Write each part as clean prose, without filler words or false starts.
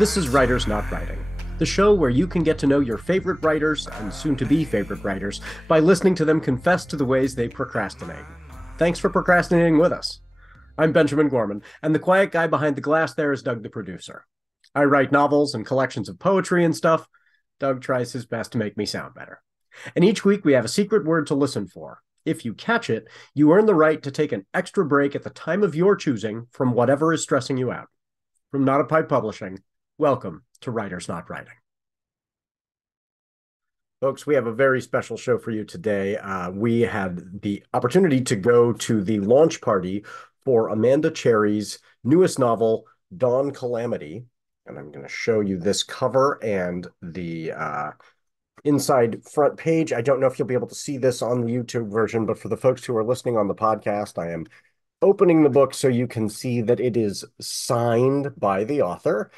This is Writers Not Writing, the show where you can get to know your favorite writers and soon-to-be favorite writers by listening to them confess to the ways they procrastinate. Thanks for procrastinating with us. I'm Benjamin Gorman, and the quiet guy behind the glass there is Doug the producer. I write novels and collections of poetry and stuff. Doug tries his best to make me sound better. And each week we have a secret word to listen for. If you catch it, you earn the right to take an extra break at the time of your choosing from whatever is stressing you out. From NotAPipePublishing, welcome to Writers Not Writing. Folks, we have a very special show for you today. We had the opportunity to go to the launch party for Amanda Cherry's newest novel, Dawn Calamity. And I'm going to show you this cover and the inside front page. I don't know if you'll be able to see this on the YouTube version, but for the folks who are listening on the podcast, I am opening the book so you can see that it is signed by the author.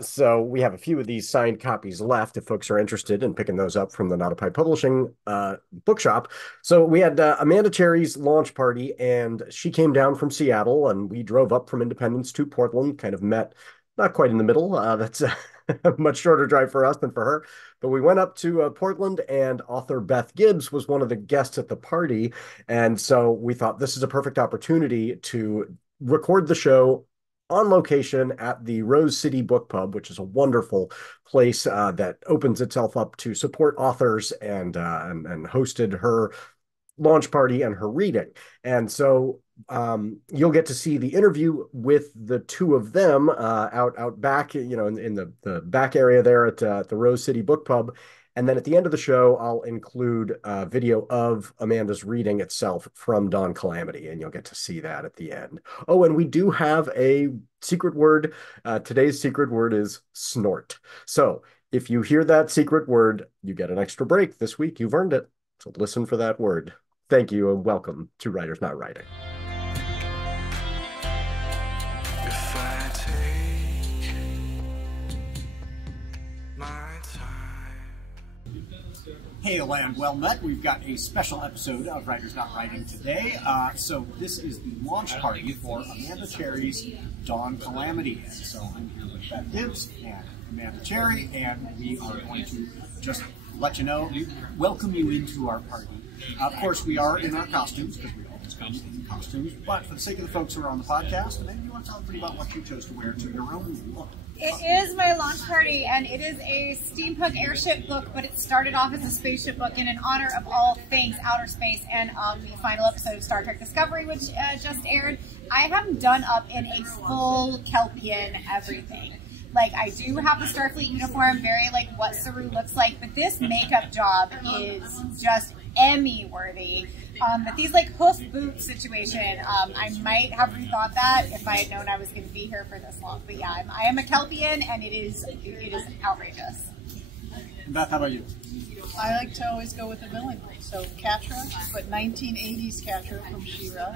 So we have a few of these signed copies left if folks are interested in picking those up from the NotAPipePublishing bookshop. So we had Amanda Cherry's launch party, and she came down from Seattle, and we drove up from Independence to Portland, kind of met not quite in the middle. That's a much shorter drive for us than for her. But we went up to Portland, and author Beth Gibbs was one of the guests at the party. And so we thought this is a perfect opportunity to record the show on location at the Rose City Book Pub, which is a wonderful place that opens itself up to support authors and hosted her launch party and her reading. And so you'll get to see the interview with the two of them out back, in the back area there at the Rose City Book Pub. And then at the end of the show, I'll include a video of Amanda's reading itself from Dawn Calamity, and you'll get to see that at the end. Oh, and we do have a secret word. Today's secret word is snort. So if you hear that secret word, you get an extra break this week. You've earned it. So listen for that word. Thank you, and welcome to Writers Not Writing. Hail and well met. We've got a special episode of Writers Not Writing today. So this is the launch party for Amanda Cherry's Dawn Calamity. And so I'm here with Beth Gibbs and Amanda Cherry, and we are going to just let you know, welcome you into our party. Of course, we are in our costumes, because we always come in costumes, but for the sake of the folks who are on the podcast, maybe you want to tell everybody about what you chose to wear to your own look. It is my launch party, and it is a steampunk airship book, but it started off as a spaceship book, and in honor of all things outer space and the final episode of Star Trek Discovery, which just aired, I have done up in a full Kelpian everything. Like, I do have the Starfleet uniform, very like what Saru looks like, but this makeup job is just Emmy-worthy. But these like hoof boot situation, I might have rethought that if I had known I was going to be here for this long. But yeah, I am a Kelpian, and it is outrageous. Beth, how about you? I like to always go with the villain. So Catra, but 1980s Catra from She-Ra.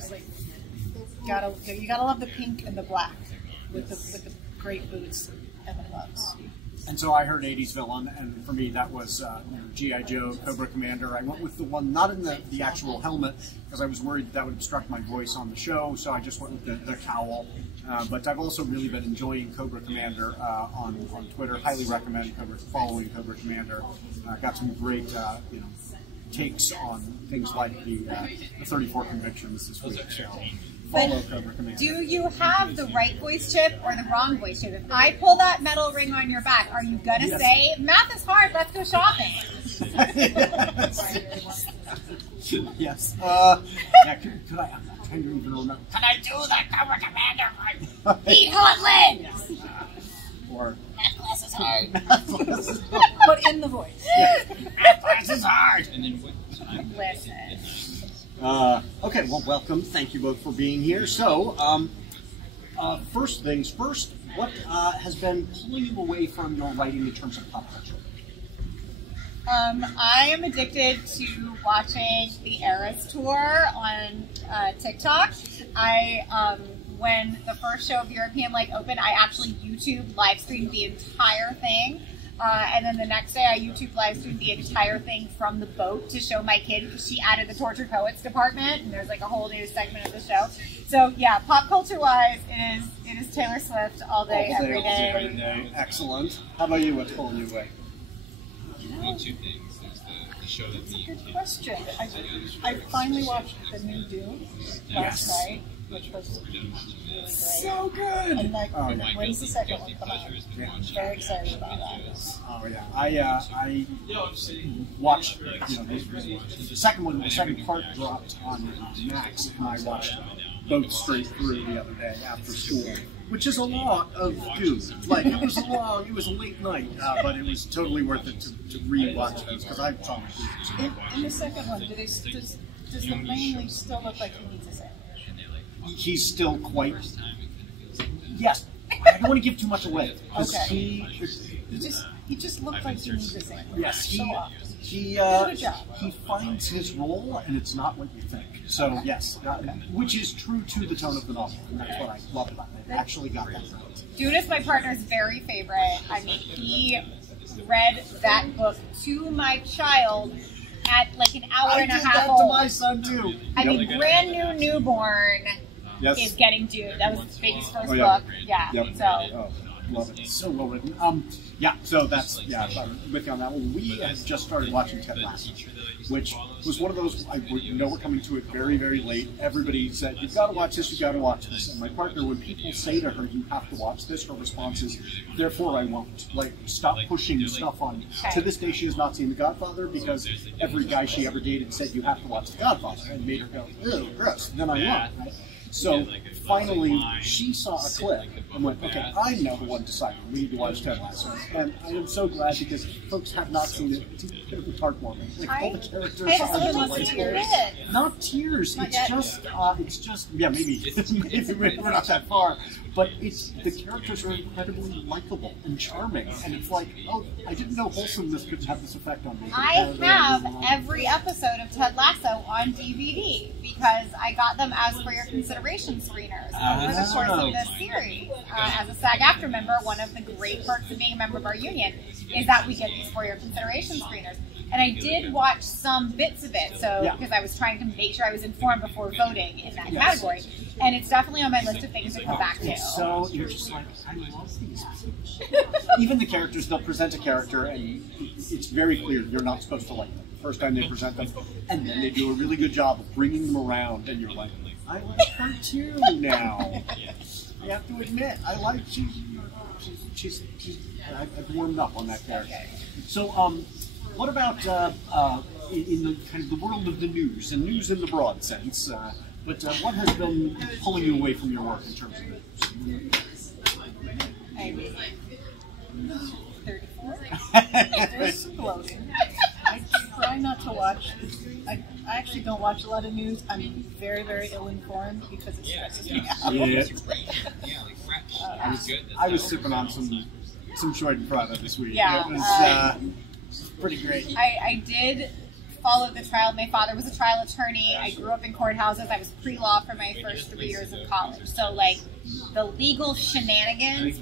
So you gotta love the pink and the black with the great boots and the gloves. And so I heard 80s villain, and for me that was G.I. Joe, Cobra Commander. I went with the one not in the actual helmet, because I was worried that would obstruct my voice on the show, so I just went with the cowl. But I've also really been enjoying Cobra Commander on Twitter. Highly recommend following Cobra Commander. Got some great takes on things like the 34 convictions this week. So follow Cobra Commander. Do you have the right voice chip or the wrong voice chip? If I pull that metal ring on your back, are you going to say, math is hard, let's go shopping? Yes. Could I? I'm trying to even remember. Can I do that, Cobra Commander? Eat hot legs! Or math class is hard. But in the voice. Yeah. Math class is hard. And then listen. Okay, well, welcome. Thank you both for being here. So, first things first, what has been pulling you away from your writing in terms of pop culture? I am addicted to watching the Eras tour on TikTok. When the first show of European Like opened, I actually YouTube live streamed the entire thing. And then the next day I YouTube live streamed the entire thing from the boat to show my kid, because she added the Tortured Poets department, and there's like a whole new segment of the show. So yeah, pop culture wise, it is Taylor Swift all day, every day. Excellent. How about you? What's pulling you away? Well, two things. There's the show that That's a good question. I finally watched the new Dune last night, which was really great. So good. And like, when's the second one come out? I'm very excited about that. Oh yeah, I watched the second one. The second part dropped on Max, and I watched both straight through the other day after school, which is a lot of Dune. Like it was a late night, but it was totally worth it to re-watch those because I saw it. In the second one, does the mainly still look like he needs a sandwich? He's still quite. Yes, I don't want to give too much away. Okay. He just looked like he needs a sandwich. Yes, he finds his role, and it's not what you think. So yes, which is true to the tone of the novel, and that's what I love about it. It actually got that right. Dune is my partner's very favorite. I mean, he read that book to my child at like an hour and a half old. I did that to my son too. I mean, brand new newborn is getting Dune. That was Baby's first book. Yeah. Yep. So. Love it. It's so well written. Yeah, so that's, I'm with you on that one. We had just started watching Ted Lasso, which was one of those, we're coming to it very, very late. Everybody said, you've got to watch this, you've got to watch this. And my partner, when people say to her, you have to watch this, her response is, therefore I won't. Like, stop pushing stuff on me. To this day, she has not seen The Godfather because every guy she ever dated said, you have to watch The Godfather, and made her go, ew, gross. Then I won't, right? So finally, she saw a clip and went, okay, I'm now the one deciding. We need to watch Ted Lasso. And I am so glad because folks have not seen it. It's incredibly heartwarming. Like, all the characters are delightful. Not tears. It's just, yeah, maybe we're not that far. But the characters are incredibly likable and charming. And it's like, oh, I didn't know wholesomeness could have this effect on me. I have every episode of Ted Lasso on DVD because I got them as for your consideration screeners over the course of this series. As a SAG-AFTRA member, one of the great perks of being a member of our union is that we get these for your consideration screeners. And I did watch some bits of it, because I was trying to make sure I was informed before voting in that category. And it's definitely on my list of things to come back to. So you're just like, I love these. Even the characters, they'll present a character, and it's very clear you're not supposed to like them the first time they present them, and then they do a really good job of bringing them around, and you're like, I like her too now. I have to admit, I like she's I've warmed up on that character. So, what about in the kind of the world of the news, and news in the broad sense? But what has been pulling you away from your work in terms of news? I'm 34. There's bloating. I try not to watch. I actually don't watch a lot of news. I'm very, very ill-informed because it stresses me out. I was sipping on some Schadenfreude this week. Yeah. It was pretty great. I did follow the trial. My father was a trial attorney. I grew up in courthouses. I was pre-law for my first 3 years of college. So, like, the legal shenanigans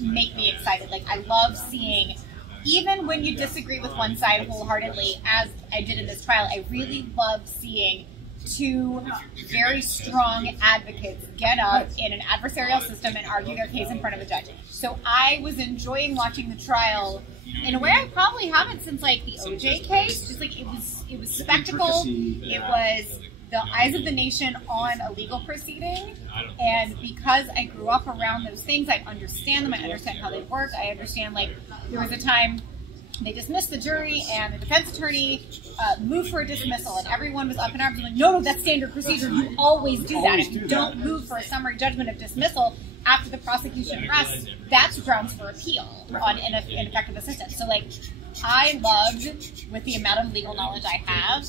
make me excited. Like, I love seeing, even when you disagree with one side wholeheartedly, as I did in this trial, I really love seeing two very strong advocates get up in an adversarial system and argue their case in front of a judge. So I was enjoying watching the trial in a way I probably haven't since like the OJ case. Just like it was spectacle. It was the eyes of the nation on a legal proceeding. And because I grew up around those things, I understand them. I understand how they work. I understand, like, there was a time they dismissed the jury and the defense attorney moved for a dismissal, and everyone was up in arms and like, no, that's standard procedure. You always do that. If you don't move for a summary judgment of dismissal after the prosecution rests, that's grounds for appeal on ineffective assistance. So, like, I loved, with the amount of legal knowledge I have,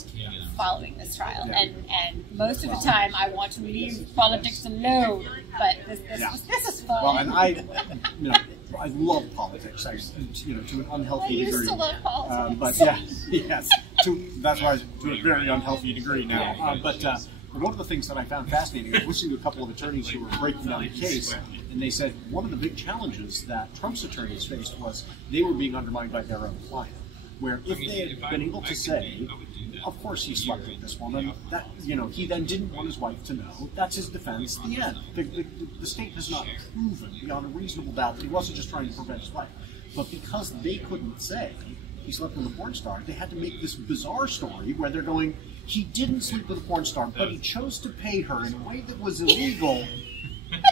following this trial. And most of the time, I want to leave politics alone. But this is fun. Well, and I love politics. To an unhealthy degree. I used to love politics. But yes, that's why to a very unhealthy degree now. But one of the things that I found fascinating was listening to a couple of attorneys who were breaking down the case, and they said one of the big challenges that Trump's attorneys faced was they were being undermined by their own client. Where if they had been able to say, of course he slept with this woman, that, you know, he then didn't want his wife to know, that's his defense, the end. The state has not proven beyond a reasonable doubt that he wasn't just trying to prevent his wife. But because they couldn't say he slept with a porn star, they had to make this bizarre story where they're going, he didn't sleep with a porn star, but he chose to pay her in a way that was illegal,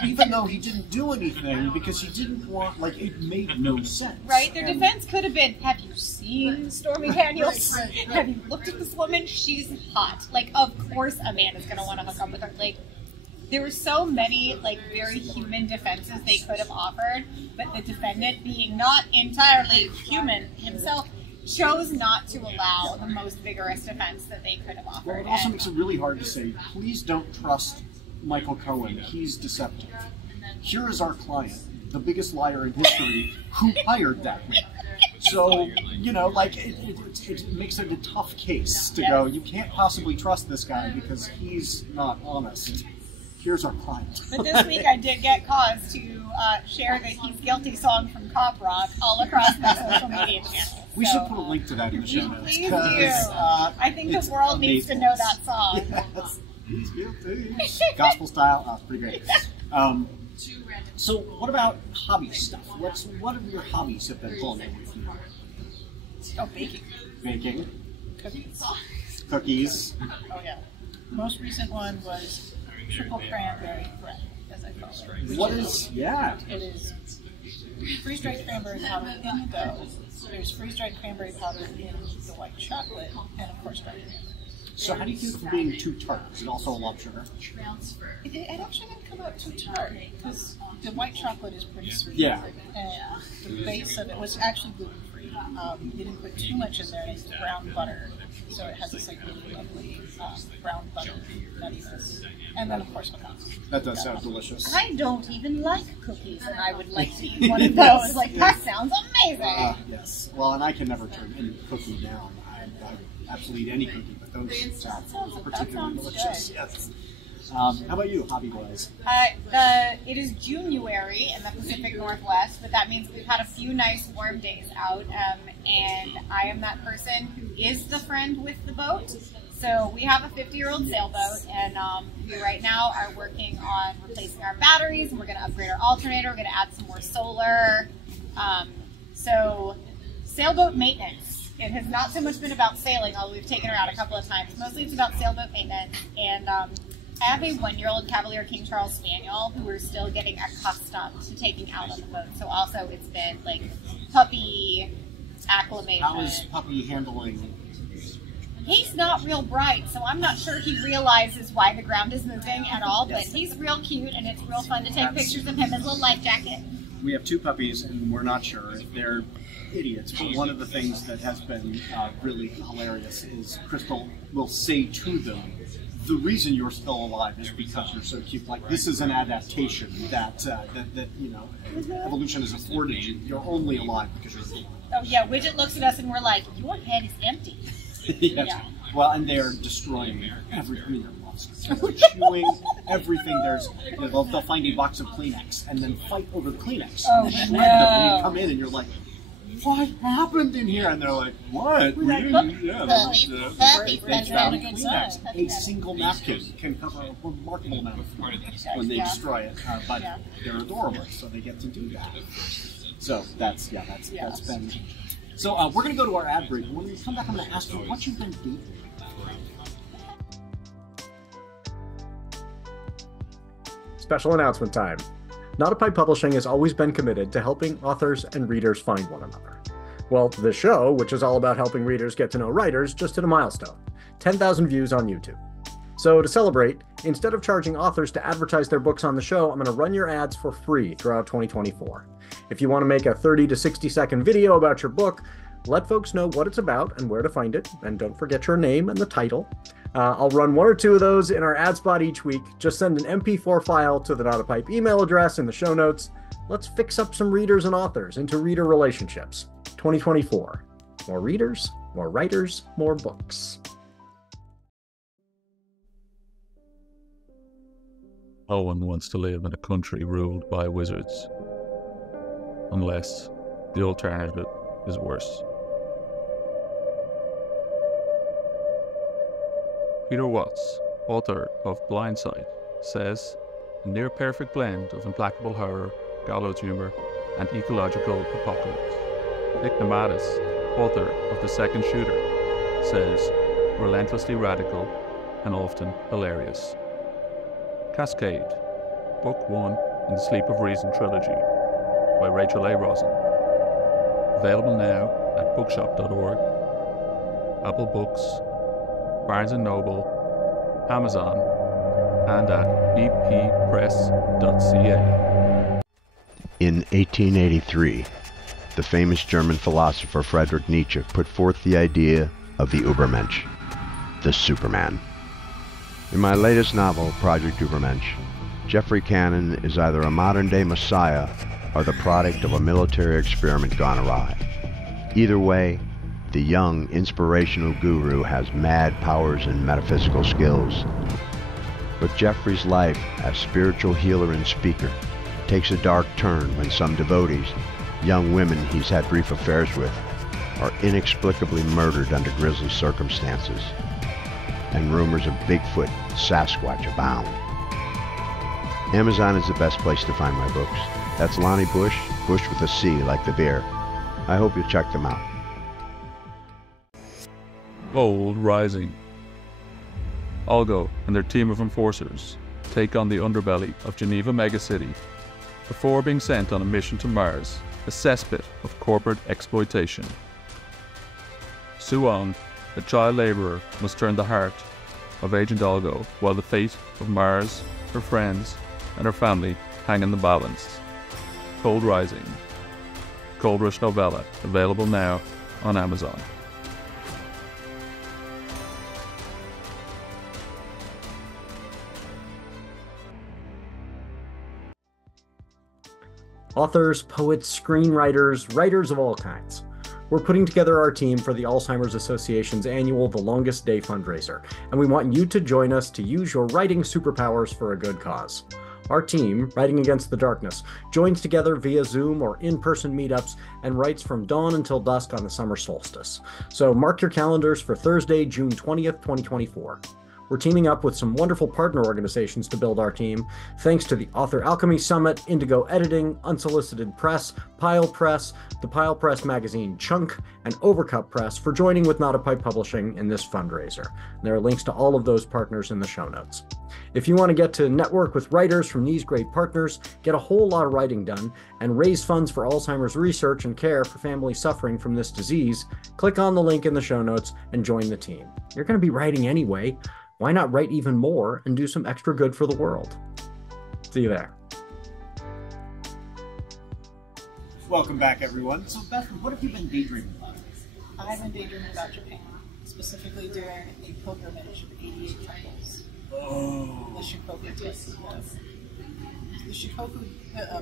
even though he didn't do anything because he didn't want, like, it made no sense. Right? Their defense could have been, have you seen Stormy Daniels? Have you looked at this woman? She's hot. Like, of course a man is going to want to hook up with her. Like, there were so many, like, very human defenses they could have offered, but the defendant, being not entirely human himself, chose not to allow the most vigorous defense that they could have offered. Well, it also makes it really hard to say, please don't trust Michael Cohen, he's deceptive. Here is our client, the biggest liar in history, who hired that man. So, you know, like, it makes it a tough case to go, you can't possibly trust this guy because he's not honest. Here's our client. But this week I did get cause to share the He's Guilty song from Cop Rock all across my social media channels. We should put a link to that in the show notes. Please do. I think the world needs to know that song. Yes. He's guilty. Gospel style. Oh, it's pretty great. So, what about hobby stuff? What have your hobbies have been pulling away from you? Oh, baking. Baking. Cookies. Cookies. Oh, yeah. Most recent one was triple cranberry bread, as I call it. What is, yeah. It is freeze-dried cranberry powder in the dough. There's freeze-dried cranberry powder in the white chocolate, and of course, dried cranberry. So how do you feel for being too tart? Is it also a lot of sugar? It actually didn't come out too tart, because the white chocolate is pretty sweet. Yeah. And the base of it was actually gluten-free. You didn't put too much in there, and it's brown butter. So it has this like really lovely brown butter nuttiness. And then, of course, pecans. That does sound delicious. I don't even like cookies, and I would like to eat one of those. Like, that sounds amazing. Yes. Well, and I can never turn any cookie down. I absolutely eat any cookie, but those sound particularly delicious. Good. Yes. How about you, hobby-wise? It is January in the Pacific Northwest, but that means we've had a few nice warm days out, and I am that person who is the friend with the boat. So we have a 50-year-old sailboat, and we right now are working on replacing our batteries, and we're going to upgrade our alternator. We're going to add some more solar. So sailboat maintenance. It has not so much been about sailing, although we've taken her out a couple of times. Mostly it's about sailboat maintenance, and I have a 1-year-old Cavalier King Charles Spaniel who we're still getting accustomed to taking out on the boat. So also it's been like puppy acclimation. How is puppy handling? He's not real bright, so I'm not sure he realizes why the ground is moving at all, but he's real cute, and it's real fun to take pictures of him in his little life jacket. We have 2 puppies, and we're not sure if they're idiots, but one of the things that has been really hilarious is Crystal will say to them, the reason you're still alive is because you're so cute. Like, this is an adaptation that you know, evolution has afforded you. You're only alive because you're alive. Oh yeah, Widget looks at us and we're like, your head is empty. Yes. Yeah. Well, and they're destroying everything. I mean, they're monsters. They're chewing everything. They'll find a box of Kleenex and then fight over the Kleenex. Oh, and shred no. them. And you come in and you're like, what happened in here? And they're like, what? Kleenex. A single napkin can cover a remarkable amount of food when they destroy it. But they're adorable, so they get to do that. So that's been. So we're going to go to our ad break. When we come back, I'm going to ask you what you've been doing. Special announcement time. NotAPipePublishing has always been committed to helping authors and readers find one another. Well, this show, which is all about helping readers get to know writers, just hit a milestone. 10,000 views on YouTube. So to celebrate, instead of charging authors to advertise their books on the show, I'm going to run your ads for free throughout 2024. If you want to make a 30 to 60 second video about your book, let folks know what it's about and where to find it, and don't forget your name and the title. I'll run 1 or 2 of those in our ad spot each week. Just send an MP4 file to the NotAPipe email address in the show notes. Let's fix up some readers and authors into reader relationships. 2024. More readers, more writers, more books. No one wants to live in a country ruled by wizards, unless the alternative is worse. Peter Watts, author of Blindside, says, "A near-perfect blend of implacable horror, gallows humor, and ecological apocalypse." Nick Namadas, author of The Second Shooter, says, "Relentlessly radical and often hilarious." Cascade, Book 1 in the Sleep of Reason trilogy by Rachel A. Rosen. Available now at bookshop.org, Apple Books, Barnes & Noble, Amazon, and at bppress.ca. In 1883, the famous German philosopher Friedrich Nietzsche put forth the idea of the Übermensch, the Superman. In my latest novel, Project Übermensch, Geoffrey Cannon is either a modern-day messiah or the product of a military experiment gone awry. Either way, the young, inspirational guru has mad powers and metaphysical skills. But Geoffrey's life as spiritual healer and speaker takes a dark turn when some devotees, young women he's had brief affairs with, are inexplicably murdered under grisly circumstances, and rumors of Bigfoot and Sasquatch abound. Amazon is the best place to find my books. That's Lonnie Busch, Busch with a C like the beer. I hope you'll check them out. Bold Rising. Algo and their team of enforcers take on the underbelly of Geneva megacity before being sent on a mission to Mars, a cesspit of corporate exploitation. Suong, a child laborer, must turn the heart of Agent Algo while the fate of Mars, her friends, and her family hang in the balance. Cold Rising. Cold Rush novella, available now on Amazon. Authors, poets, screenwriters, writers of all kinds. We're putting together our team for the Alzheimer's Association's annual The Longest Day fundraiser, and we want you to join us to use your writing superpowers for a good cause. Our team, Writing Against the Darkness, joins together via Zoom or in-person meetups and writes from dawn until dusk on the summer solstice. So mark your calendars for Thursday, June 20th, 2024. We're teaming up with some wonderful partner organizations to build our team, thanks to the Author Alchemy Summit, Indigo Editing, Unsolicited Press, Pile Press, the Pile Press magazine Chunk, and Overcup Press for joining with NotAPipePublishing in this fundraiser. There are links to all of those partners in the show notes. If you want to get to network with writers from these great partners, get a whole lot of writing done, and raise funds for Alzheimer's research and care for families suffering from this disease, click on the link in the show notes and join the team. You're going to be writing anyway. Why not write even more and do some extra good for the world? See you there. Welcome back, everyone. So, Beth, what have you been daydreaming about? I've been daydreaming about Japan, specifically doing a pilgrimage of 88 temples. Oh. The Shikoku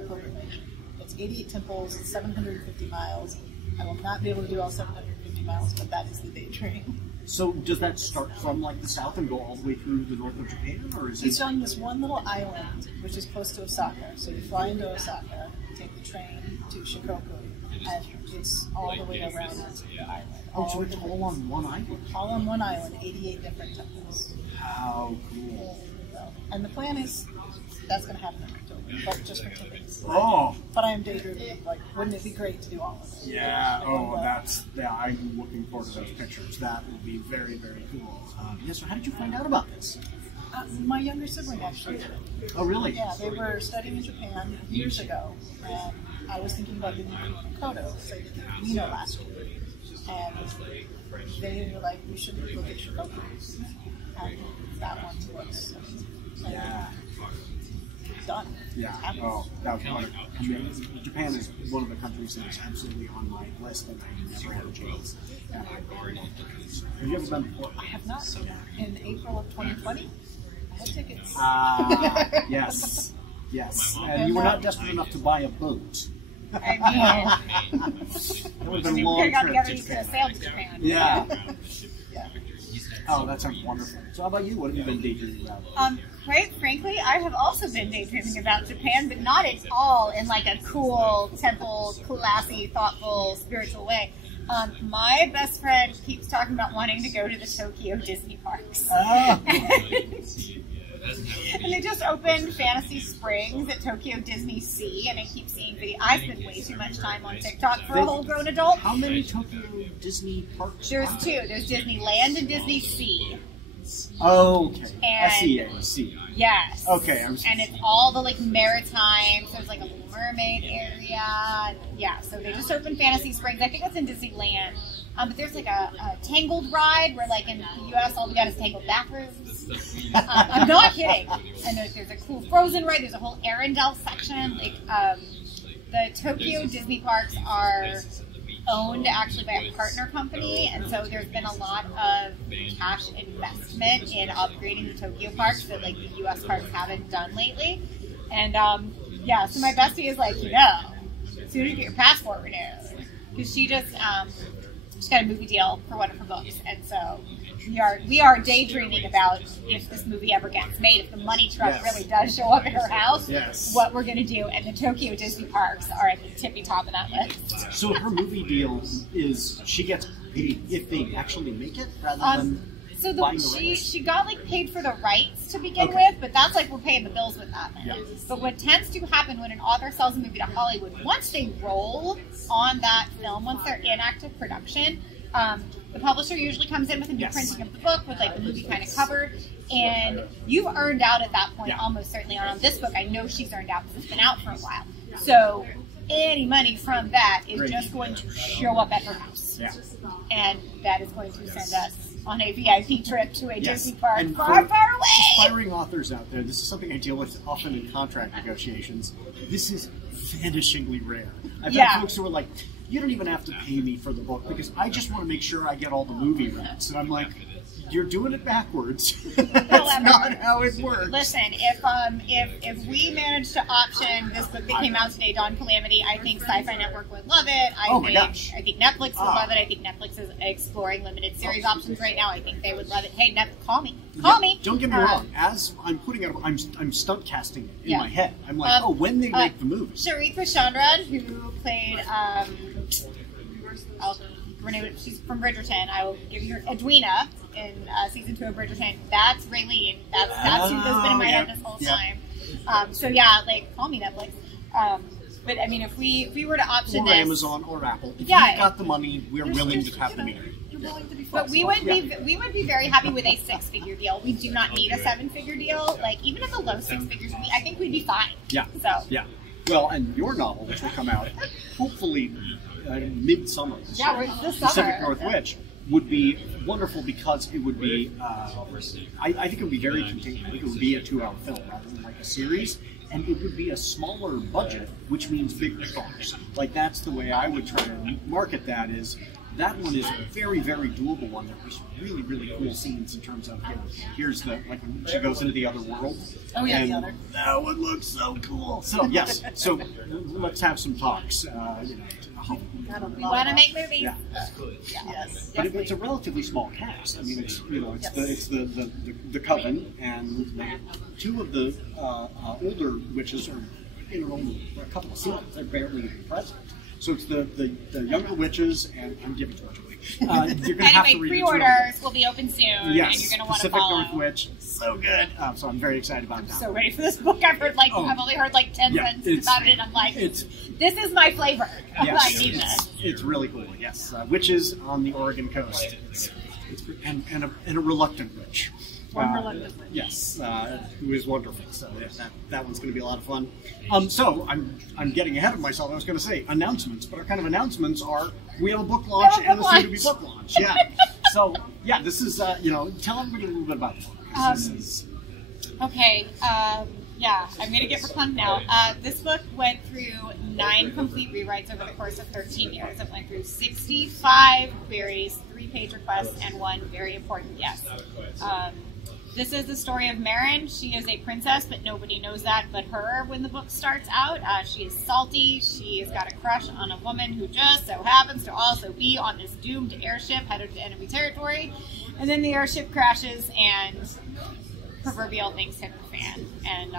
pilgrimage. It's 88 temples, it's 750 miles. I will not be able to do all 750 miles, but that is the daydream. So does that start from like the south and go all the way through the north of Japan, or is it? It's on this one little island, which is close to Osaka. So you fly into Osaka, take the train to Shikoku, and it's all the way around the island. Oh, so it's all on one island? All on one island, 88 different temples. How cool. And the plan is, that's going to happen in October, but just for tickets. Oh! But I am daydreaming, like, wouldn't it be great to do all of it? Yeah, I'm looking forward to those pictures. That will be very, very cool. So how did you find out about this? My younger sibling actually did it. Oh, really? Yeah, they were studying in Japan years ago, and I was thinking about the new Kodo, because I did the Mino last year. And they were like, we should look at Shikoku. And that one was done. Yeah. Oh, that was wonderful. Japan is one of the countries that is absolutely on my list, and I never had a chance. Have you ever been before? I have not. In April of 2020, I had tickets. Yes. Yes. And you were not desperate enough to buy a boat. I mean, That would have been a you long could have got trip together, to you could have Japan. sailed to Japan. Yeah. Yeah. Oh, that sounds wonderful. So how about you? What have you been daydreaming about? Quite frankly, I have also been daydreaming about Japan, but not at all in like a cool, temple, classy, thoughtful, spiritual way. My best friend keeps talking about wanting to go to the Tokyo Disney parks. Oh. And they just opened Fantasy Springs at Tokyo Disney Sea, and I keep seeing videos. I spend way too much time on TikTok for a whole grown adult. How many Tokyo Disney parks? There's two. There's Disneyland and Disney Sea. Oh, okay. And S-E-A-C. yes. Okay. And it's all the like maritime. So there's like a Little Mermaid area. Yeah. So they just opened Fantasy Springs. I think that's in Disneyland. But there's like a Tangled ride where like in the U.S. all we got is Tangled bathrooms. I'm not kidding. And there's a cool Frozen ride. There's a whole Arendelle section. Like the Tokyo Disney parks are owned actually by a partner company, and so there's been a lot of cash investment in upgrading the Tokyo parks that like the U.S. parks haven't done lately. And yeah, so my bestie is like, you know, as soon as you get your passport renewed, because she just she's got a movie deal for one of her books, and so we are daydreaming about if this movie ever gets made, if the money truck really does show up at her house, what we're going to do. And the Tokyo Disney parks are at the tippy top of that list. So her movie deal is she gets paid if they actually make it, rather than so buying the rights? she got like paid for the rights to begin with, but that's like we're paying the bills with that. But what tends to happen when an author sells a movie to Hollywood, once they roll on that film, once they're in active production, the publisher usually comes in with a new printing of the book with like the movie kind of covered, and you've earned out at that point almost certainly. On this book, I know she's earned out because it's been out for a while. So any money from that is just going to show up at her house, and that is going to send us on a VIP trip to a Disney park and far, far away. Aspiring authors out there, this is something I deal with often in contract negotiations. This is vanishingly rare. I've had folks who are like, you don't even have to pay me for the book because I just want to make sure I get all the movie rights. And I'm like, you're doing it backwards. That's not how it works. Listen, if we manage to option this book that came out today, Dawn Calamity, I think Sci-Fi Network would love it. I think Netflix would love it. I think Netflix is exploring limited series options right now. I think they would love it. Hey, Netflix, call me. Call me. Don't get me wrong. As I'm putting it, I'm stunt casting it in my head. I'm like, when they make the movie. Sharita Chandran, who played she's from Bridgerton. I will give you Edwina in season 2 of Bridgerton. That's Raylene. That's who has been in my head this whole time. So yeah, like call me Netflix. But I mean, if we were to option this, Amazon or Apple, if you've got the money, we're willing to have the meter. But we would be very happy with a 6-figure deal. We do not need a 7-figure deal. Like even at the low 6 figures, I think we'd be fine. Well, and your novel, which will come out hopefully mid-summer this year, this Pacific summer. Northwitch, would be wonderful because it would be, I think it would be very contained. I think it would be a 2-hour film rather than like a series. And it would be a smaller budget, which means bigger stars. Like that's the way I would try to market that is, that one is a very, very doable one. There's really, really cool scenes in terms of, here's the, like when she goes into the other world. Oh yeah, and the other. That one looks so cool. So yes, so let's have some talks. We want to make movies. Yeah. Yes. But it's a relatively small cast. I mean, it's the coven and 2 of the older witches are in only a couple of scenes. They're barely present. So it's the younger witches, and I'm giving too much away. You're gonna have to read pre-orders will be about it and you're going to want to Pacific follow. Northwitch, so good. So I'm very excited about that. I'm so ready for this book. I've only heard like 10 sentences about it, and I'm like, this is my flavor. It's really cool. Yes, witches on the Oregon coast. And a reluctant witch. Yes, who is wonderful. So that one's going to be a lot of fun. So I'm getting ahead of myself. I was going to say announcements, but our kind of announcements are we have a book launch and a soon-to-be book launch. Yeah. So this is tell everybody a little bit about the book. This is okay. I'm going to get verklempt now. This book went through 9 complete rewrites over the course of 13 years. It went through 65 queries, 3-page requests, and 1 very important yes. This is the story of Marin. She is a princess, but nobody knows that but her when the book starts out. She is salty. She has got a crush on a woman who just so happens to also be on this doomed airship headed to enemy territory. And then the airship crashes and proverbial things hit the fan. And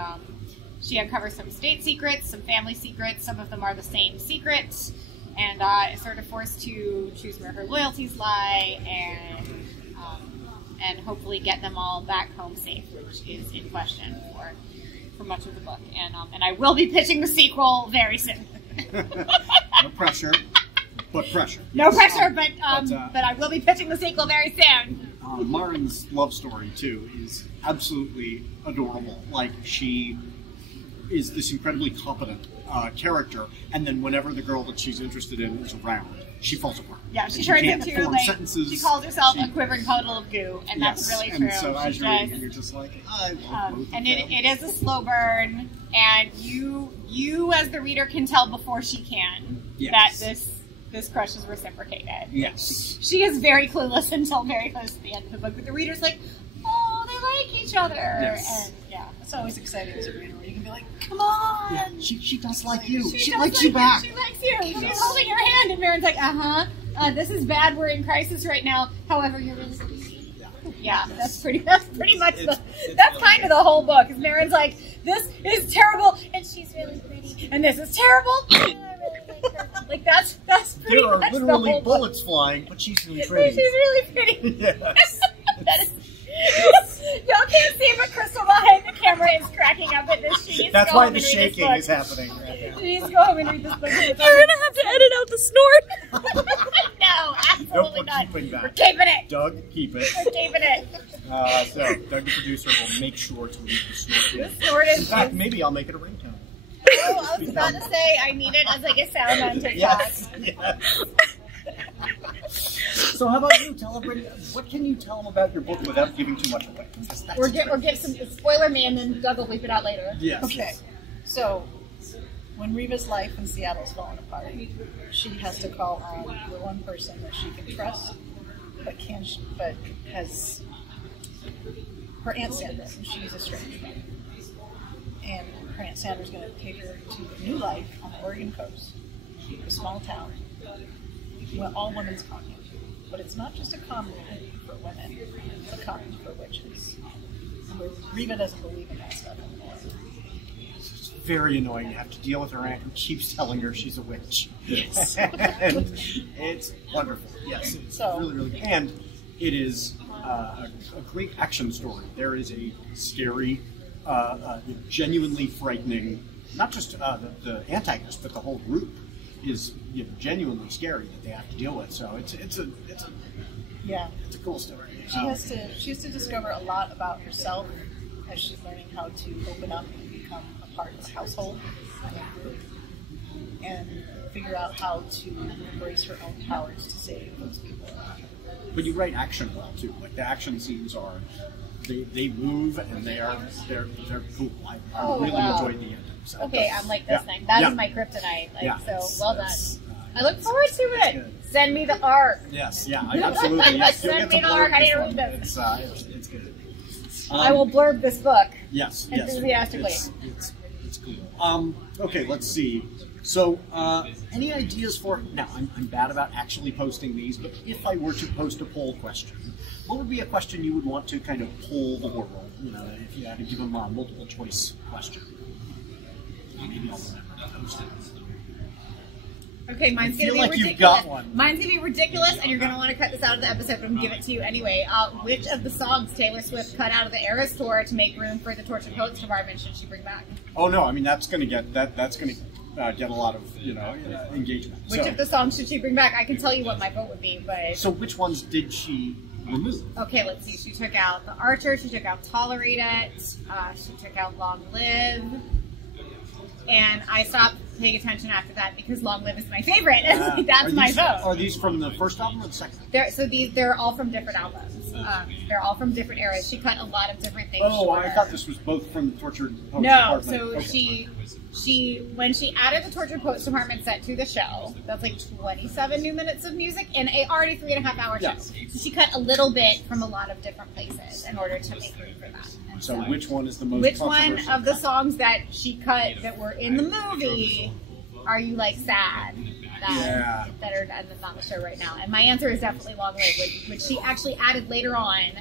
she uncovers some state secrets, some family secrets. Some of them are the same secrets. And is sort of forced to choose where her loyalties lie and hopefully get them all back home safe, which is in question for much of the book. And I will be pitching the sequel very soon. No pressure, but pressure. No pressure, but I will be pitching the sequel very soon. Marin's love story, too, is absolutely adorable. Like, she is this incredibly competent character, and then whenever the girl that she's interested in is around, she falls apart. Yeah, she turns into, like, sentences. She calls herself a quivering puddle of goo, and that's really true. And so as you're reading, you're just like, I love both and of them. it is a slow burn, and you as the reader can tell before she can that this crush is reciprocated. Yes. She is very clueless until very close to the end of the book, but the reader's like, oh, they like each other. Yes. And yeah, It's always exciting as a reader when you can be like, come on. Yeah, she does like you. She does likes like you back. She likes you. She's holding your hand, and Marin's like, this is bad. We're in crisis right now. However, you're really sweet. Yeah, that's pretty much that's kind of the whole book. Is Marin's like, this is terrible, and she's really pretty, and this is terrible. And I really like her. Like that's pretty There are much the literally whole bullets flying, but she's really pretty. She's really pretty. Yes. That is. Y'all can't see, but Crystal behind the camera is cracking up at this. She needs That's to go why home the and read this shaking book. is happening right now. She needs to go home and read this book. You're gonna have to edit out the snort. No, absolutely Nope, not. we're keeping that. We're keeping it. Doug, keep it. We're keeping it. So, Doug the producer will make sure to leave the snort in. The snort is. In fact, maybe I'll make it a ringtone. Oh, I was about to say I need it as like a sound on TikTok. Yes. So how about you? Tell everybody, what can you tell them about your book without giving too much away? Or give some spoiler me, and then Doug will bleep it out later. Yes. Okay, so when Reva's life in Seattle's falling apart, she has to call on the one person that she can trust, but has her Aunt Sandra, and she's estranged from her. And her Aunt Sandra's going to take her to a new life on the Oregon coast, a small town, where all women's commune. But it's not just a commune for women, it's a commune for witches. Reva doesn't believe in that stuff anymore. It's very annoying to have to deal with her aunt who keeps telling her she's a witch. Yes. And it's wonderful. Yes, it's really, really good. And it is a great action story. There is a scary, genuinely frightening, not just the antagonist, but the whole group is genuinely scary that they have to deal with. So it's a cool story. She has to discover a lot about herself as she's learning how to open up and become a part of a household and a group, and figure out how to embrace her own powers to save those people. But you write action well too. Like the action scenes are, they move and they're cool. I really enjoyed the ending. So. Okay, I'm like this thing. That is my kryptonite. Like, so well done. I look forward to it. Send me the arc. Yes, absolutely. Yes. Send me the arc. I need to read this. It's good. I will blurb this book. Yes. Enthusiastically. It's cool. Okay, let's see. So, any ideas for now? I'm bad about actually posting these, but if I were to post a poll question, what would be a question you would want to kind of poll the world? If you had to give them a multiple choice question. Maybe I'll remember to post it. Okay, mine's gonna be like ridiculous. You've got one. Mine's gonna be ridiculous, and you're gonna want to cut this out of the episode, but I'm gonna give it to you anyway. Which of the songs Taylor Swift cut out of the Eras tour to make room for the Tortured Poets Department should she bring back? Oh no, I mean that's gonna get a lot of engagement. Which of the songs should she bring back? I can tell you what my vote would be, but so which ones did she remove? Okay, let's see. She took out The Archer. She took out Tolerate It. She took out Long Live. And I stopped paying attention after that because Long Live is my favorite. That's my vote. Are these from the first album or the second? They're all from different albums. They're all from different eras. She cut a lot of different things. Oh, shorter. I thought this was both from the Tortured Poets Department. Department. No, so when she added the Tortured Poets Department set to the show, that's like 27 new minutes of music in a already 3.5 hour show. So she cut a little bit from a lot of different places in order to make room for that. And so which one is the most Which one of the songs that she cut that were in the movie are you like sad that are not on the show right now. And my answer is definitely Long Live, which she actually added later on,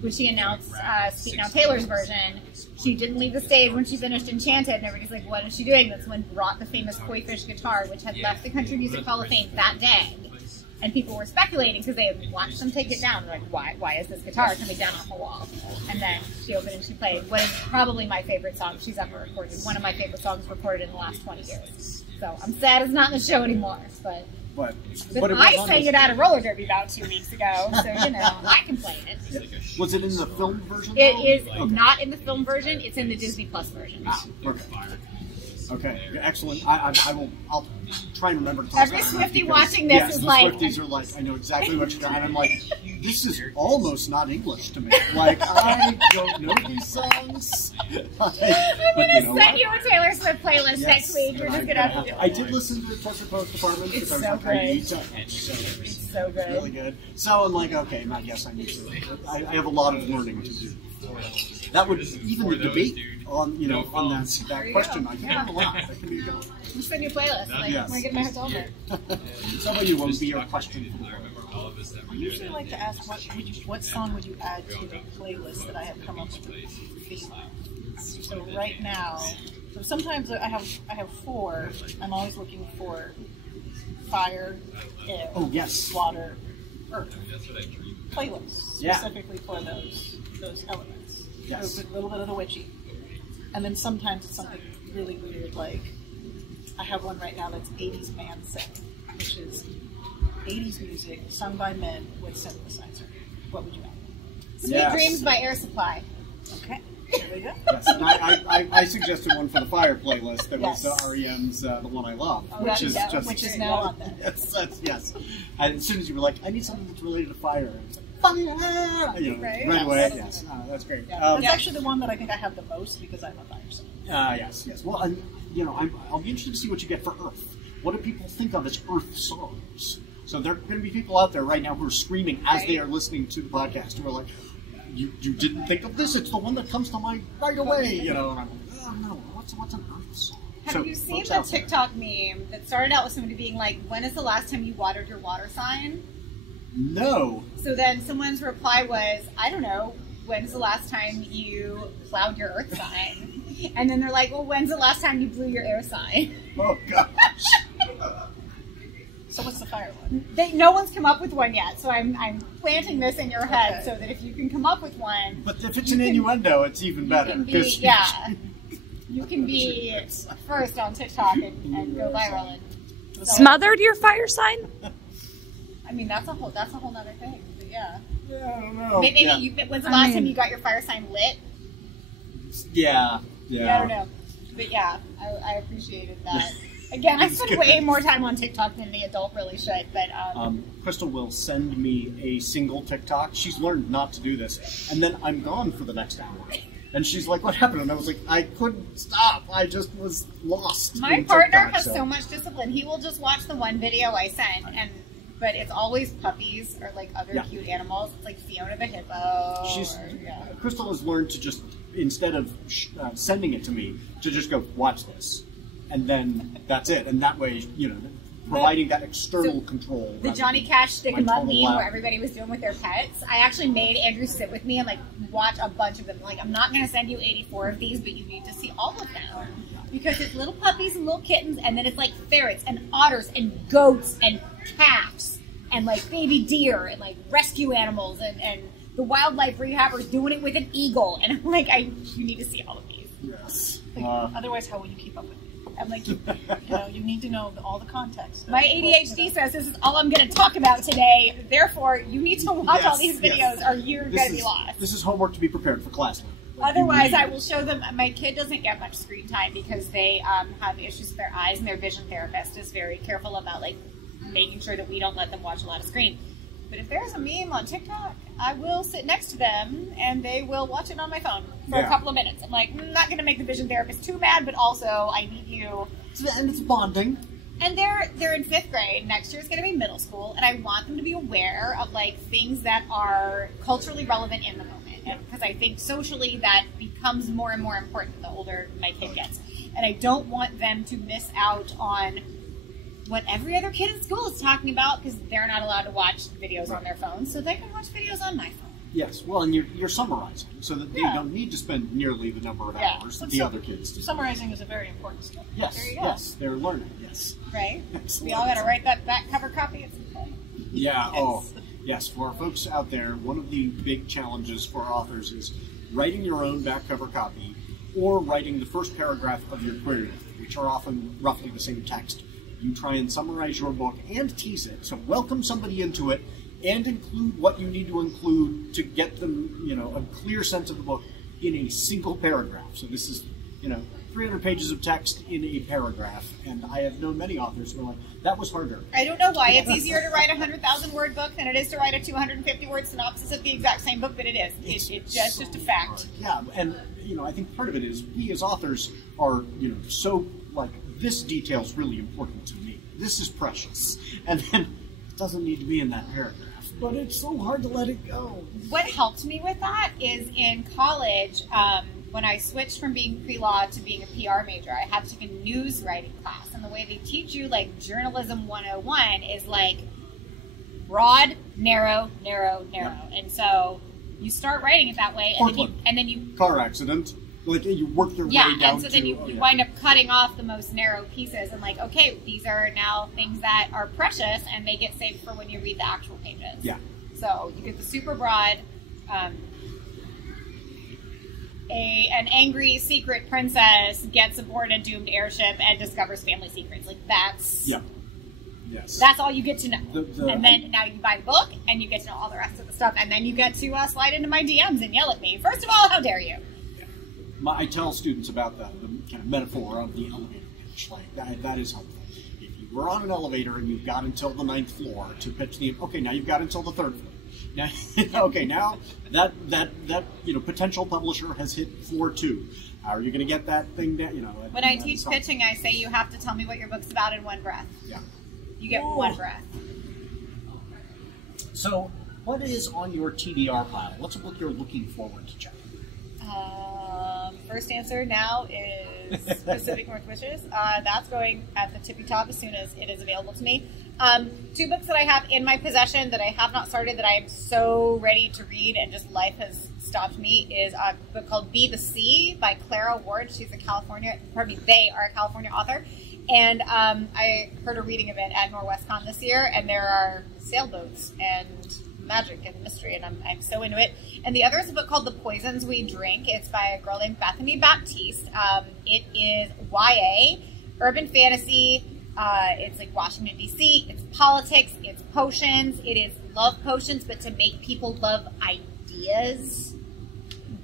when she announced Speak Now Taylor's version. She didn't leave the stage when she finished Enchanted, and everybody's like, what is she doing? That's when brought the famous Koi Fish guitar, which had left the Country Music Hall of Fame that day. And people were speculating because they had watched them take it down. They're like, why is this guitar coming down off the wall? And then she opened and she played what is probably my favorite song she's ever recorded. One of my favorite songs recorded in the last 20 years. So I'm sad it's not in the show anymore. But I sang it at a roller derby about 2 weeks ago, so I can play it. Was it in the film version? It is not in the film version. It's in the Disney Plus version. Perfect. Okay, excellent. I'll try and remember. Every Swiftie watching this is the like... Swifties are like, I know exactly what you're doing. I'm like, this is almost not English to me. Like, I don't know these songs. I'm going to send you a Taylor Swift playlist next week. You're just going to have to do it. I did listen to the Treasure Post Department. It's because so I was like, good. I need to. It's so good. Really good. So I'm like, okay, I guess I need to. I have a lot of learning to do. That would, even the debate on, on that question, I can have a lot. That can be good. You send your playlist. Like, when I get my hotel room. Some of you will be your question. I usually like to ask, what song would you add to the playlist that I have come up with? So right now, sometimes I have 4. I'm always looking for fire, air, water, earth. Playlists specifically for those elements. Yes. So a little bit of the witchy. And then sometimes it's something really weird, like I have one right now that's 80s man sing, which is 80s music sung by men with synthesizer. What would you add? Sweet Dreams by Air Supply. Okay, there we go. Yes, and I suggested one for the fire playlist that was REM's The One I Love, which is now on there. Yes. And as soon as you were like, I need something that's related to fire, fire! Right away. Yes, that's great. Yeah. That's actually the one that I think I have the most because I'm a fire singer. Yes. Well, I'll be interested to see what you get for Earth. What do people think of as Earth songs? So there are going to be people out there right now who are screaming as they are listening to the podcast who are like, "You didn't think of this? It's the one that comes to mind right away." And I'm like, "Oh no, what's an Earth song?" Have you seen the TikTok meme that started out with somebody being like, "When is the last time you watered your water sign?" No. So then someone's reply was, I don't know, when's the last time you plowed your earth sign? And then they're like, well, when's the last time you blew your air sign? Oh, gosh. So what's the fire one? No one's come up with one yet, so I'm planting this in your head so that if you can come up with one... But if it's an innuendo, it's even better. You can be first on TikTok and go viral. And smothered your fire sign? I mean, that's a whole nother thing. But yeah, I don't know. Maybe when's the last time you got your fire sign lit? Yeah. I don't know. But yeah, I appreciated that. Again, I spend way more time on TikTok than the adult really should. But Crystal will send me a single TikTok. She's learned not to do this, and then I'm gone for the next hour. And she's like, "What happened?" And I was like, "I couldn't stop. I just was lost." My partner has so much discipline. He will just watch the one video I sent, but it's always puppies or like other cute animals. It's like Fiona the hippo. Crystal has learned to just, instead of sending it to me, to just go, watch this. And then that's it. And that way, providing that external control. The Johnny Cash stick 'em up meme where everybody was doing with their pets. I actually made Andrew sit with me and like watch a bunch of them. Like, I'm not going to send you 84 of these, but you need to see all of them. Because it's little puppies and little kittens, and then it's like ferrets and otters and goats and calves and like baby deer and like rescue animals and the wildlife rehabbers doing it with an eagle. And I'm like, you need to see all of these. Yes. Otherwise, how will you keep up with it? I'm like, you need to know all the context. My ADHD says this is all I'm going to talk about today. Therefore, you need to watch all these videos or you're going to be lost. This is homework to be prepared for class. Otherwise, I will show them. My kid doesn't get much screen time because they have issues with their eyes, and their vision therapist is very careful about like making sure that we don't let them watch a lot of screen. But if there's a meme on TikTok, I will sit next to them and they will watch it on my phone for a couple of minutes. I'm like, I'm not going to make the vision therapist too mad, but also I need you. And it's bonding. And they're in 5th grade. Next year is going to be middle school, and I want them to be aware of like things that are culturally relevant in the moment. Because I think socially that becomes more and more important the older my kid gets. And I don't want them to miss out on what every other kid in school is talking about because they're not allowed to watch videos on their phones, so they can watch videos on my phone. Yes, well, and you're summarizing, so that they don't need to spend nearly the number of hours that the other kids do. Summarizing is a very important skill. Yes, There you go. yes, they're learning, yes. Right? Excellent. We all got to write that back cover copy at some point. Yeah, oh, yes, for our folks out there, one of the big challenges for authors is writing your own back cover copy or writing the first paragraph of your query, which are often roughly the same text. You try and summarize your book and tease it, so welcome somebody into it and include what you need to include to get them, a clear sense of the book in a single paragraph. So this is, 300 pages of text in a paragraph, and I have known many authors who are like, that was harder. I don't know why it's easier to write a 100,000 word book than it is to write a 250 word synopsis of the exact same book, but it is. It's just a fact. Hard. Yeah, and I think part of it is we as authors are, so like, this detail's really important to me. This is precious. And then it doesn't need to be in that paragraph. But it's so hard to let it go. What helped me with that is in college, when I switched from being pre-law to being a PR major, I had to take a news writing class. And the way they teach you, like, journalism 101 is, like, broad, narrow, narrow, narrow. Yeah. And so you start writing it that way, and then you car accident. Like, you work your way down and so then you wind up cutting off the most narrow pieces and like, okay, these are now things that are precious and they get saved for when you read the actual pages. Yeah. So you get the super broad, an angry secret princess gets aboard a doomed airship and discovers family secrets. Like, that's... Yeah. Yes. That's all you get to know. And then now you buy the book and you get to know all the rest of the stuff. And then you get to slide into my DMs and yell at me. First of all, how dare you? I tell students about the kind of metaphor of the elevator pitch. Like, that is helpful. If you were on an elevator and you've got until the 9th floor to pitch okay, now you've got until the 3rd floor. Now, okay, now that potential publisher has hit floor 2. How are you going to get that thing down? When I teach pitching, I say you have to tell me what your book's about in one breath. Yeah. You get one breath. So, what is on your TBR pile? What's a book you're looking forward to checking? First answer now is Pacific Northwitches. That's going at the tippy top as soon as it is available to me. 2 books that I have in my possession that I have not started that I am so ready to read and just life has stopped me is a book called Be the Sea by Clara Ward. They are a California author. And I heard a reading of it at NorWestCon this year, and there are sailboats and magic and mystery, and I'm so into it. And the other is a book called The Poisons We Drink. It's by a girl named Bethany Baptiste. It is YA, urban fantasy. It's like Washington, D.C. It's politics. It's potions. It is love potions, but to make people love ideas.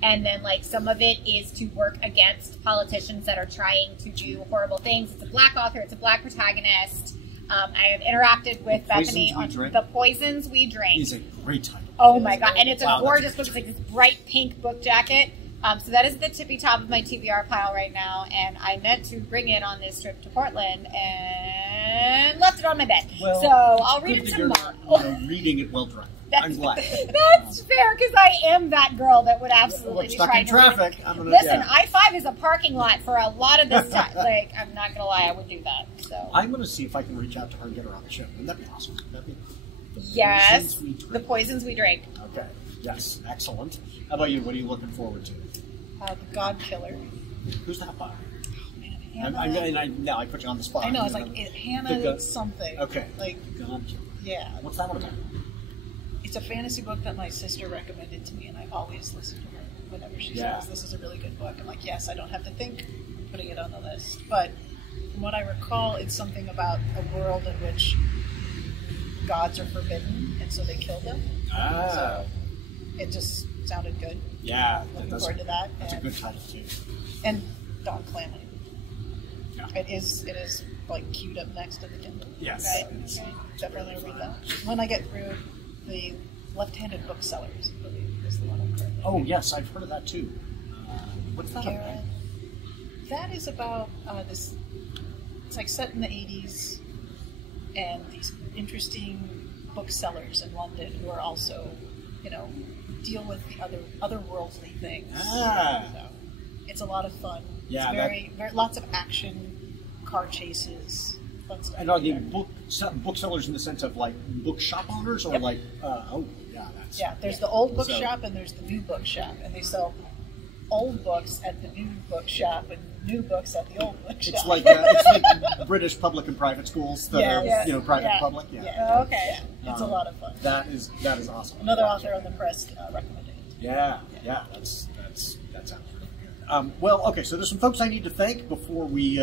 And then, like, some of it is to work against politicians that are trying to do horrible things. It's a black author. It's a black protagonist. I have interacted with Bethany on The Poisons We Drink. It's a great title. Oh my god. And it's a gorgeous book. It's like this bright pink book jacket. So that is the tippy top of my TBR pile right now. And I meant to bring it on this trip to Portland and left it on my bed. Well, so I'll read it tomorrow. Reading it well dry. I'm glad. That's fair, because I am that girl that would absolutely be trying to traffic. Listen, I-5 is a parking lot for a lot of this time. Like, I'm not gonna lie, I would do that. So I'm gonna see if I can reach out to her and get her on the show. Wouldn't that be awesome? Yes, The Poisons We Drink. Okay. Yes. Excellent. How about you? What are you looking forward to? The God Killer. Who's that by? Hannah. Now I put you on the spot. I know. It's like Hannah something. Okay. Like God Killer. Yeah. What's that one about? It's a fantasy book that my sister recommended to me, and I always listen to her whenever she says this is a really good book. I'm like, yes, I don't have to think putting it on the list. But from what I recall, it's something about a world in which gods are forbidden, and so they kill them. So it just sounded good. Yeah. Looking forward to that. That's a good title, too. And DAWN CALAMITY. Yeah. It is like queued up next to the Kindle. Yes. Right? Definitely read that. When I get through the Left-Handed Booksellers, I believe, is the one I'm currently reading. Yes, I've heard of that too. What's that about? That is about this. It's like set in the 80s, and these interesting booksellers in London who are also, deal with the otherworldly things. So it's a lot of fun. Yeah, it's very lots of action, car chases. fun stuff. And are they booksellers in the sense of like bookshop owners, or Yep. like that's There's the old bookshop and there's the new bookshop, and they sell old books at the new bookshop and new books at the old bookshop. It's like British public and private schools that are private and public. Oh, okay. It's a lot of fun. That is awesome. Another author on the press recommended it. Yeah, that sounds really good. Well, okay, so there's some folks I need to thank before we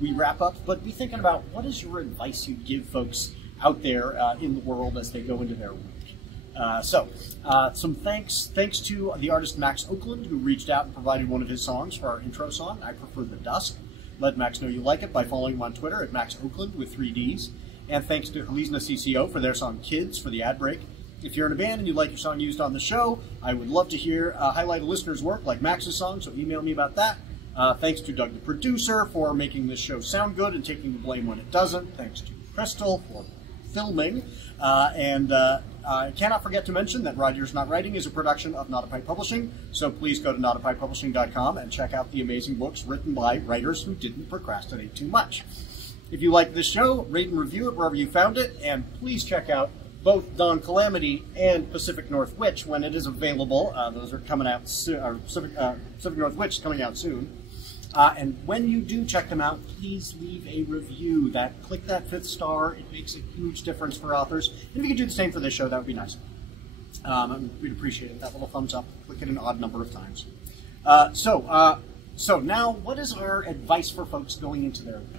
wrap up. But be thinking about, what is your advice you give folks out there in the world as they go into their week. Some thanks to the artist Max Oakland, who reached out and provided one of his songs for our intro song, I Prefer the Dusk. Let Max know you like it by following him on Twitter at Max Oakland with 3 Ds. And thanks to Lisna CCO for their song Kids for the ad break. If you're in a band and you'd like your song used on the show, I would love to hear highlight a listener's work like Max's song, so email me about that. Thanks to Doug, the producer, for making this show sound good and taking the blame when it doesn't. Thanks to Crystal for filming. I cannot forget to mention that Writers Not Writing is a production of NotAPipePublishing, so please go to NotAPipePublishing.com and check out the amazing books written by writers who didn't procrastinate too much. If you like this show, rate and review it wherever you found it, and please check out both Dawn Calamity and Pacific Northwitch when it is available. Those are coming out soon. Pacific Northwitch is coming out soon. And when you do check them out, please leave a review. Click that 5th star. It makes a huge difference for authors. And if you could do the same for this show, that would be nice. We'd appreciate it. That little thumbs up. Click it an odd number of times. So now, what is our advice for folks going into their week?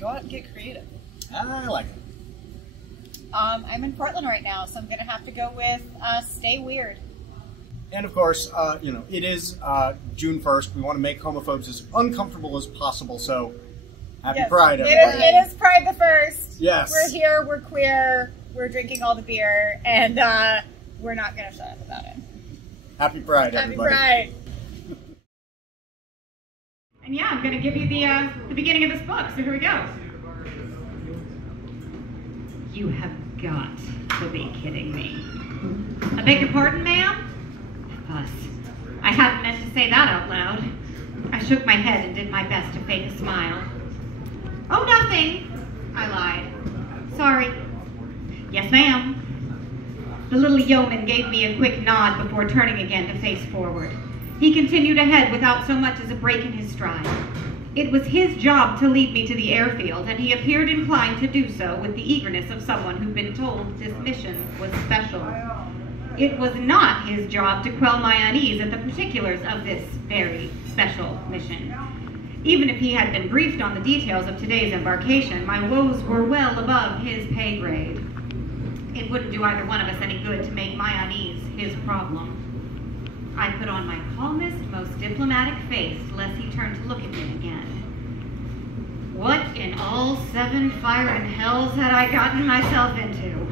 Go out and get creative. I like it. I'm in Portland right now, so I'm going to have to go with stay weird. And of course, it is June 1st. We want to make homophobes as uncomfortable as possible, so happy Pride, everybody. It is Pride the 1st. Yes. We're here, we're queer, we're drinking all the beer, and we're not going to shut up about it. Happy Pride, everybody. Happy Pride. And yeah, I'm going to give you the beginning of this book, so here we go. You have got to be kidding me. I beg your pardon, ma'am? Us. I hadn't meant to say that out loud. I shook my head and did my best to fake a smile. Oh, nothing, I lied. Sorry. Yes, ma'am. The little yeoman gave me a quick nod before turning again to face forward. He continued ahead without so much as a break in his stride. It was his job to lead me to the airfield, and he appeared inclined to do so with the eagerness of someone who'd been told this mission was special. It was not his job to quell my unease at the particulars of this very special mission. Even if he had been briefed on the details of today's embarkation, my woes were well above his pay grade. It wouldn't do either one of us any good to make my unease his problem. I put on my calmest, most diplomatic face, lest he turned to look at me again. What in all 7 fire and hells had I gotten myself into?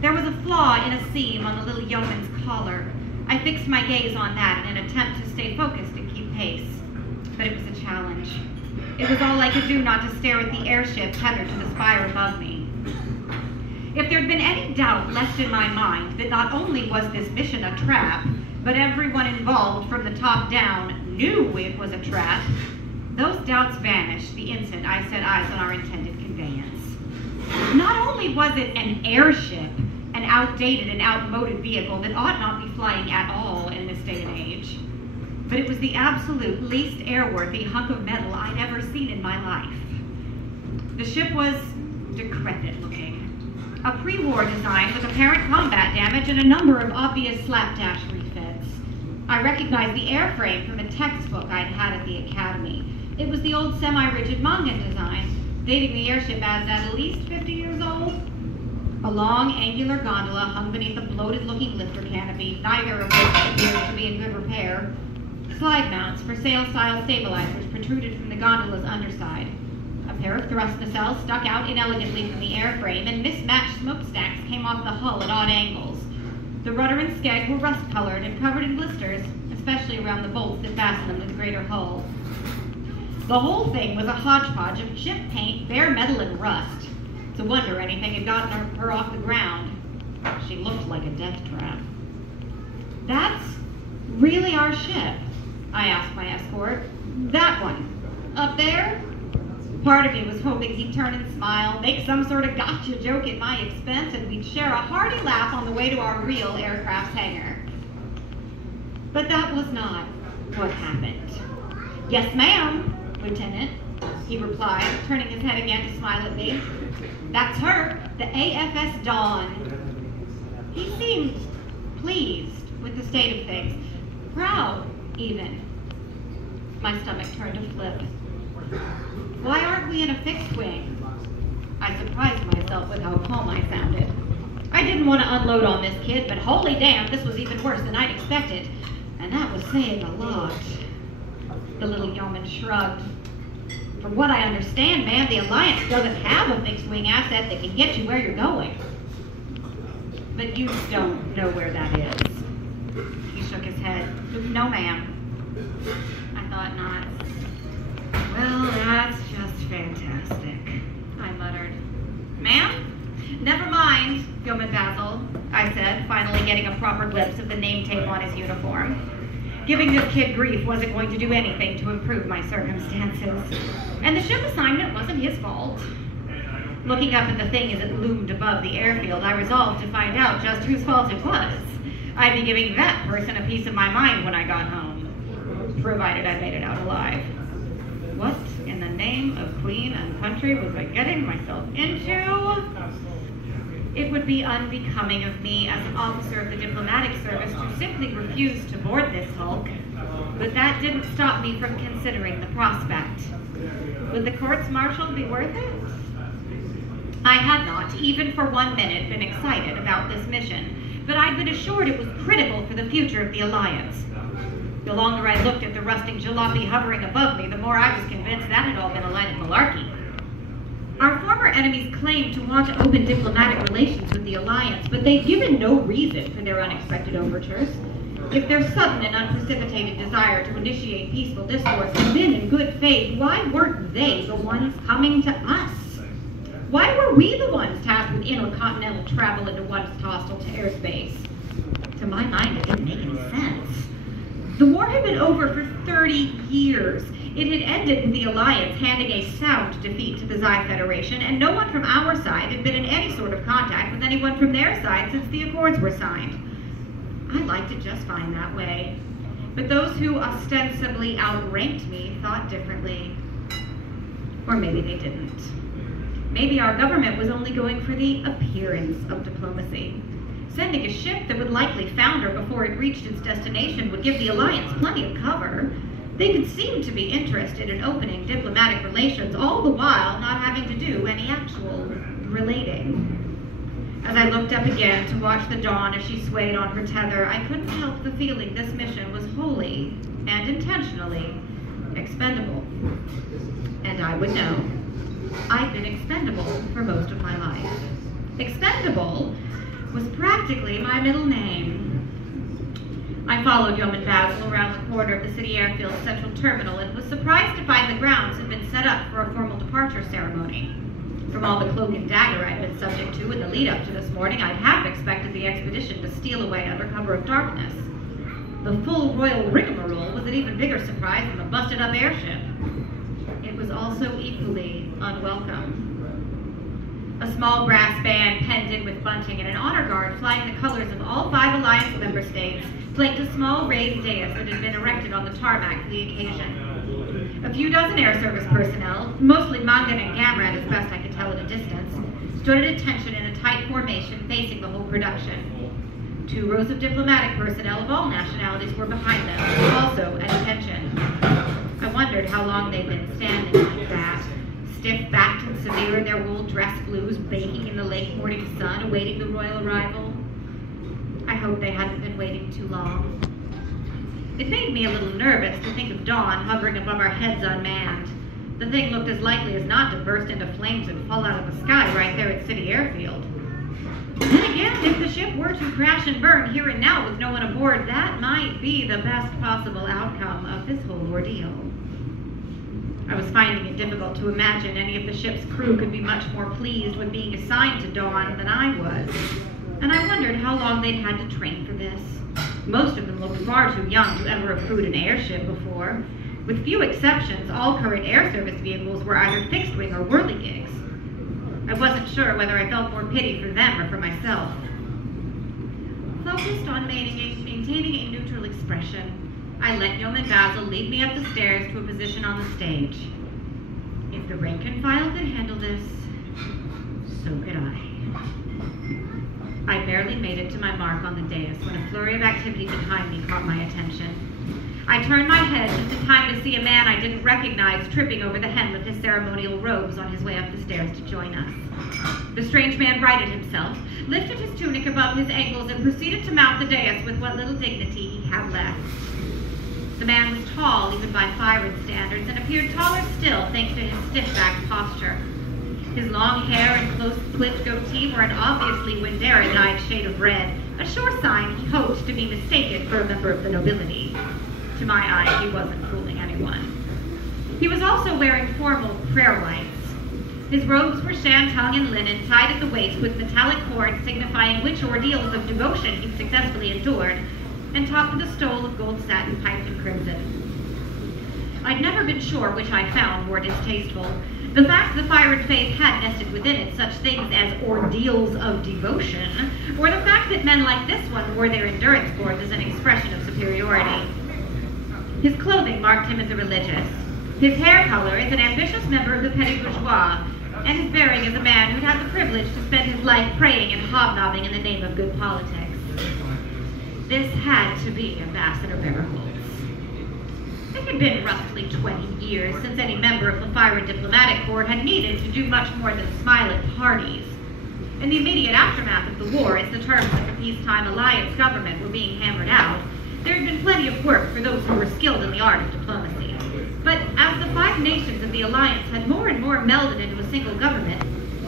There was a flaw in a seam on the little yeoman's collar. I fixed my gaze on that in an attempt to stay focused and keep pace. But it was a challenge. It was all I could do not to stare at the airship tethered to the spire above me. If there'd been any doubt left in my mind that not only was this mission a trap, but everyone involved from the top down knew it was a trap, those doubts vanished the instant I set eyes on our intended conveyance. Not only was it an airship, an outdated and outmoded vehicle that ought not be flying at all in this day and age, but it was the absolute least airworthy hunk of metal I'd ever seen in my life. The ship was decrepit looking. A pre-war design with apparent combat damage and a number of obvious slapdash refits. I recognized the airframe from a textbook I'd had at the academy. It was the old semi-rigid manga design, dating the airship as at least 50 years old. A long, angular gondola hung beneath a bloated-looking lifter canopy, neither of which appeared to be in good repair. Slide mounts for sail-style stabilizers protruded from the gondola's underside. A pair of thrust nacelles stuck out inelegantly from the airframe, and mismatched smokestacks came off the hull at odd angles. The rudder and skeg were rust-colored and covered in blisters, especially around the bolts that fastened them to the greater hull. The whole thing was a hodgepodge of chip paint, bare metal, and rust. It's a wonder anything had gotten her off the ground. She looked like a death trap. That's really our ship? I asked my escort. That one. up there? Part of me was hoping he'd turn and smile, make some sort of gotcha joke at my expense, and we'd share a hearty laugh on the way to our real aircraft hangar. But that was not what happened. Yes, ma'am, Lieutenant, he replied, turning his head again to smile at me. That's her, the AFS Dawn. He seemed pleased with the state of things, proud even. My stomach turned to flip. Why aren't we in a fixed wing? I surprised myself with how calm I sounded. I didn't want to unload on this kid, but holy damn, this was even worse than I'd expected. And that was saying a lot. The little yeoman shrugged. From what I understand, ma'am, the Alliance doesn't have a fixed wing asset that can get you where you're going. But you don't know where that is. He shook his head. No, ma'am. I thought not. Well, that's just fantastic, I muttered. Ma'am? Never mind, Yeoman Basil, I said, finally getting a proper glimpse of the name tape on his uniform. Giving this kid grief wasn't going to do anything to improve my circumstances. And the ship assignment wasn't his fault. Looking up at the thing as it loomed above the airfield, I resolved to find out just whose fault it was. I'd be giving that person a piece of my mind when I got home, provided I made it out alive. What in the name of Queen and country was I getting myself into? It would be unbecoming of me as an officer of the diplomatic service to simply refuse to board this hulk, but that didn't stop me from considering the prospect. Would the courts-martial be worth it? I had not, even for 1 minute, been excited about this mission, but I'd been assured it was critical for the future of the Alliance. The longer I looked at the rusting jalopy hovering above me, the more I was convinced that had all been a line of malarkey. Our former enemies claimed to want to open diplomatic relations with the Alliance, but they've given no reason for their unexpected overtures. If their sudden and unprecipitated desire to initiate peaceful discourse had been in good faith, why weren't they the ones coming to us? Why were we the ones tasked with intercontinental travel into once hostile airspace? To my mind, it didn't make any sense. The war had been over for 30 years. It had ended with the Alliance handing a sound defeat to the Xi Federation, and no one from our side had been in any sort of contact with anyone from their side since the Accords were signed. I liked it just fine that way. But those who ostensibly outranked me thought differently. Or maybe they didn't. Maybe our government was only going for the appearance of diplomacy. Sending a ship that would likely founder before it reached its destination would give the Alliance plenty of cover. They could seem to be interested in opening diplomatic relations, all the while not having to do any actual relating. As I looked up again to watch the Dawn as she swayed on her tether, I couldn't help the feeling this mission was wholly and intentionally expendable. And I would know. I'd been expendable for most of my life. Expendable was practically my middle name. I followed Yeoman Basil around the corner of the city airfield's central terminal and was surprised to find the grounds had been set up for a formal departure ceremony. From all the cloak and dagger I'd been subject to in the lead-up to this morning, I'd half expected the expedition to steal away under cover of darkness. The full royal rigmarole was an even bigger surprise than the busted-up airship. It was also equally unwelcome. A small brass band penned in with bunting and an honor guard flying the colors of all 5 Alliance member states flanked a small raised dais that had been erected on the tarmac for the occasion. A few dozen air service personnel, mostly Mangan and Gamrat as best I could tell at a distance, stood at attention in a tight formation facing the whole production. 2 rows of diplomatic personnel of all nationalities were behind them, also at attention. I wondered how long they'd been standing like that, stiff-backed and severe in their wool dress blues, baking in the late morning sun, awaiting the royal arrival. I hoped they hadn't been waiting too long. It made me a little nervous to think of Dawn hovering above our heads unmanned. The thing looked as likely as not to burst into flames and fall out of the sky right there at City Airfield. Then again, if the ship were to crash and burn here and now with no one aboard, that might be the best possible outcome of this whole ordeal. I was finding it difficult to imagine any of the ship's crew could be much more pleased with being assigned to Dawn than I was, and I wondered how long they'd had to train for this. Most of them looked far too young to ever have crewed an airship before. With few exceptions, all current air service vehicles were either fixed-wing or whirligigs. I wasn't sure whether I felt more pity for them or for myself. Focused on maintaining a neutral expression, I let Yeoman Basil lead me up the stairs to a position on the stage. If the rank and file could handle this, so could I. I barely made it to my mark on the dais when a flurry of activity behind me caught my attention. I turned my head just in time to see a man I didn't recognize tripping over the hem of his ceremonial robes on his way up the stairs to join us. The strange man righted himself, lifted his tunic above his ankles, and proceeded to mount the dais with what little dignity he had left. The man was tall, even by Fyron standards, and appeared taller still thanks to his stiff-backed posture. His long hair and close-clipped goatee were an obviously Windera-dyed shade of red, a sure sign he hoped to be mistaken for a member of the nobility. To my eye, he wasn't fooling anyone. He was also wearing formal prayer whites. His robes were shantung and linen, tied at the waist with metallic cords signifying which ordeals of devotion he'd successfully endured, and topped with a stole of gold satin piped in crimson. I'd never been sure which I found more distasteful. The fact the Fyron faith had nested within it such things as ordeals of devotion, or the fact that men like this one wore their endurance cords as an expression of superiority. His clothing marked him as a religious, his hair color as an ambitious member of the petty bourgeois, and his bearing as a man who'd had the privilege to spend his life praying and hobnobbing in the name of good politics. This had to be Ambassador Barracles. It had been roughly 20 years since any member of the Fyron diplomatic corps had needed to do much more than smile at parties. In the immediate aftermath of the war, as the terms of the peacetime alliance government were being hammered out, there had been plenty of work for those who were skilled in the art of diplomacy. But as the 5 nations of the alliance had more and more melded into a single government,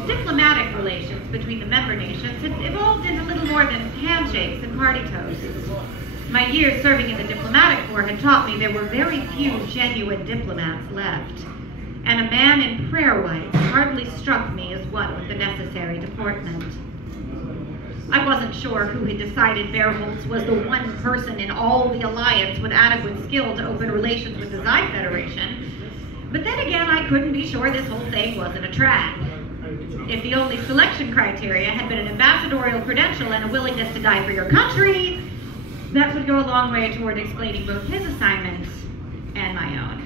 diplomatic relations between the member nations had evolved into little more than handshakes and party toasts. My years serving in the diplomatic corps had taught me there were very few genuine diplomats left, and a man in prayer whites hardly struck me as one with the necessary deportment. I wasn't sure who had decided Bearholtz was the one person in all the alliance with adequate skill to open relations with the Xi Federation, but then again I couldn't be sure this whole thing wasn't a trap. If the only selection criteria had been an ambassadorial credential and a willingness to die for your country, that would go a long way toward explaining both his assignments and my own.